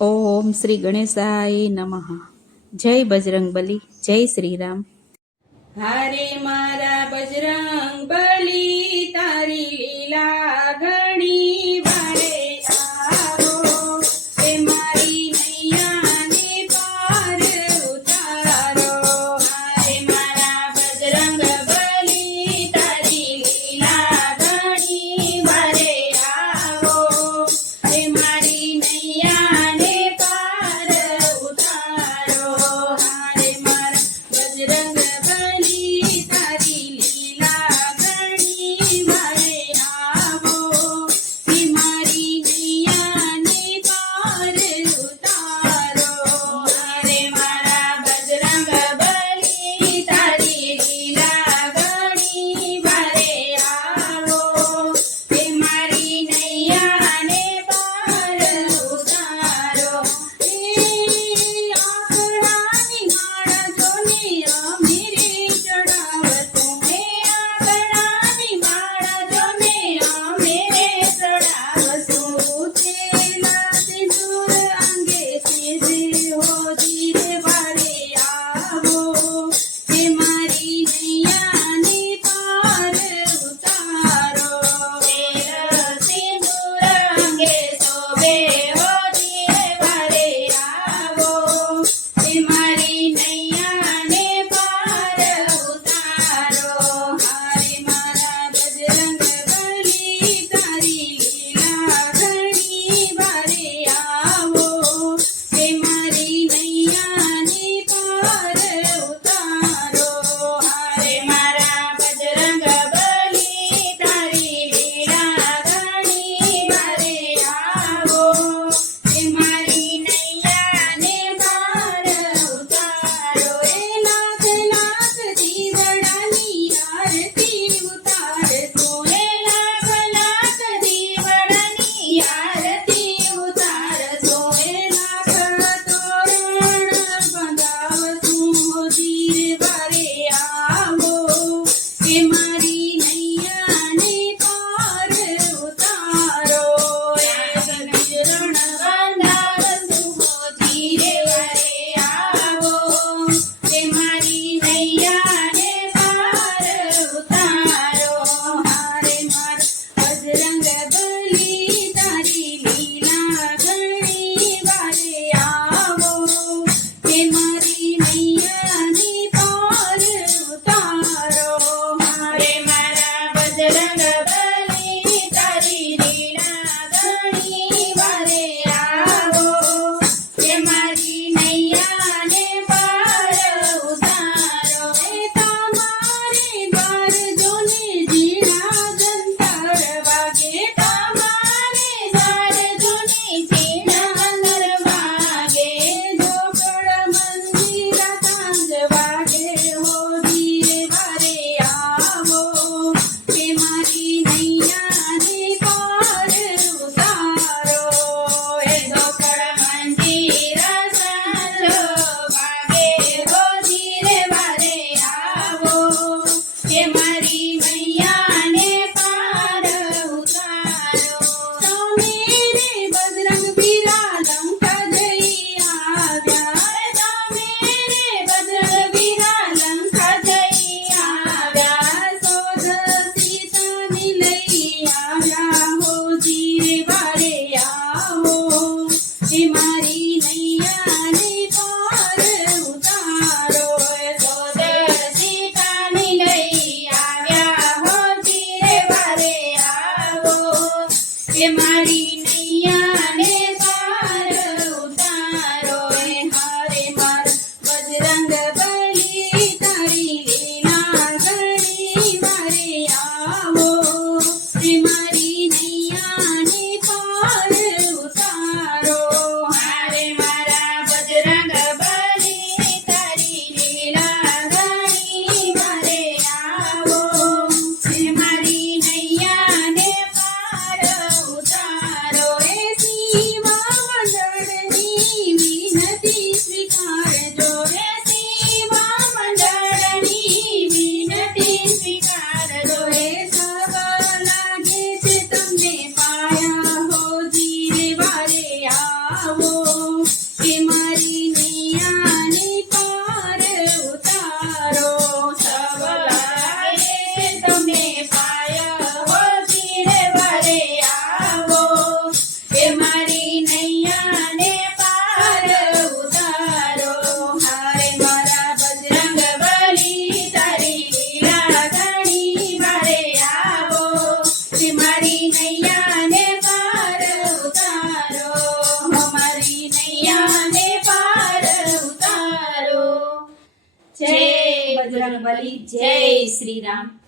ઓમ શ્રી ગણેશાય નમઃ. જય બજરંગબલી, જય શ્રી રામ. હારે મારા બજરંગ બલી, તારી લીલા ઘણી વારે આવો, એ મારી નૈયાને પાર ઉતારો. હારે મારા બજરંગ બલી, તારી લીલા ઘણી વારે આવો, એ મારી નૈયાને પાર ઉતારો. હારે મારા બજરંગ બલી, તારી લીલા ઘણી વારે આવો, નૈયાને પાર ઉતારો. સવલાએ તમે પાયો ધીરે વરે આવો. એ મારી નૈયાને પાર ઉતારો. હારે મારા બજરંગ બલી તારી લીલા ઘણી વારે આવો. એ મારી નૈયાને પાર ઉતારો. મારી નૈયાને પાર ઉતારો. જય બજરંગ બલી, જય શ્રી રામ.